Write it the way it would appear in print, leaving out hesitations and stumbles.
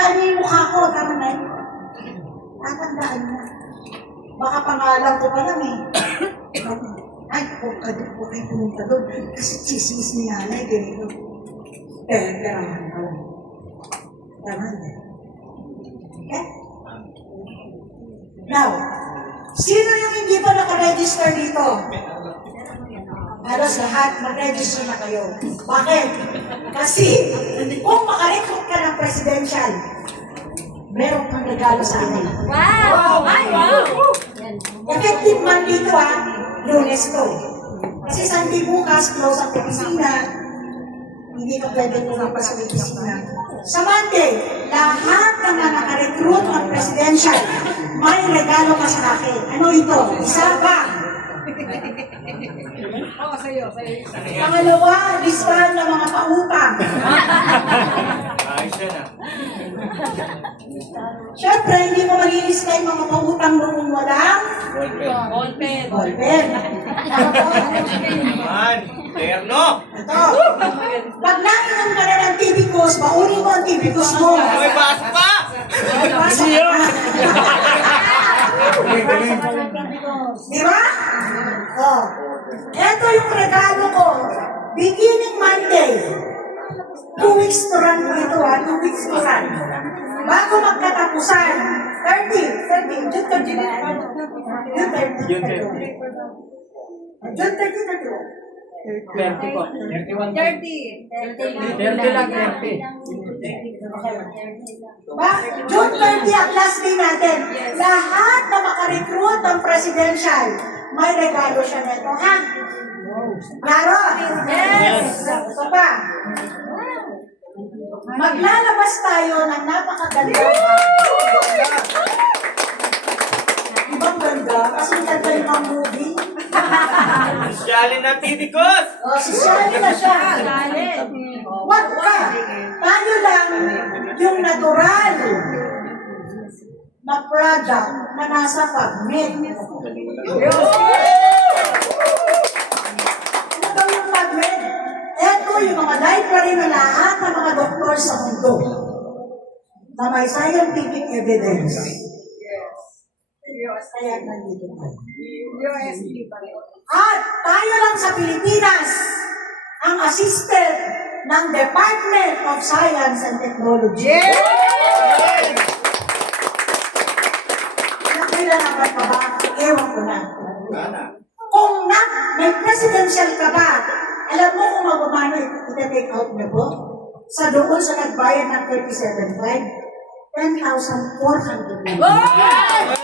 Tandaan niyo yung mukha ko, tama na yun. Tatandaan mo. Baka pangalan ko pa lang eh. Ay, huwag kayo pumunta doon. Kasi chismis ni nanay, ganito. Perahan ka lang. Tama na. Okay? Now, sino yung hindi pa nakaregister dito? Halos lahat, mag-register na kayo. Bakit? Kasi, kung makarecruit ka ng presidential, meron kang regalo sa amin. Wow! Ay, wow! Effective man dito Lunes to. Kasi Sunday bukas, close ang opisina, hindi ka pwede pumunta sa opisina. Sa Monday, lahat ng mga nakarecruit ng presidential, may regalo ka sa akin. Ano ito? Isa ba? Sa'yo. Pangalawa, listahan ng mga pautang. Ayos yan Siyempre, hindi mo malilista yung mga pautang noong walang Ballpen. ballpen. Man, terno. Ito. Pag nainom ka na ng tibicus, baunin mo ang tibicus mo. May baso pa. Pasok ka. Di ba? Oh. Ito yung regalo ko. Beginning Monday. 2 weeks to run ko ito 2 weeks to run. Bago magkatapusan, 30. June 30 na. June 30. June 30 na ito. 30 po. 31. 30 lang, 30. June 30 ang last day natin. Lahat na makarecruit ng presidential, may regalo siya nito, ha? Klaro? Yes! Ito pa. Maglalabas tayo ng napakaganda. Ibang ganda, kasi ganda yung mga movie. Sosyalin ng tibikos. Si Shani na siya. Wag ka. Tayo lang yung natural na product na nasa PubMed. Ano daw yung PubMed? Ito yung mga library na lahat ng mga doktor sa mundo na may scientific evidence. Kaya nandito tayo. At tayo lang sa Pilipinas ang assistant ng Department of Science and Technology. Nakilalaman pa ba? Ewan ko na. Kung may presidential ka ba, alam mo kung magpapano ita-take out na po? Sa doon sa nagbayad ng 37.5, 10,400.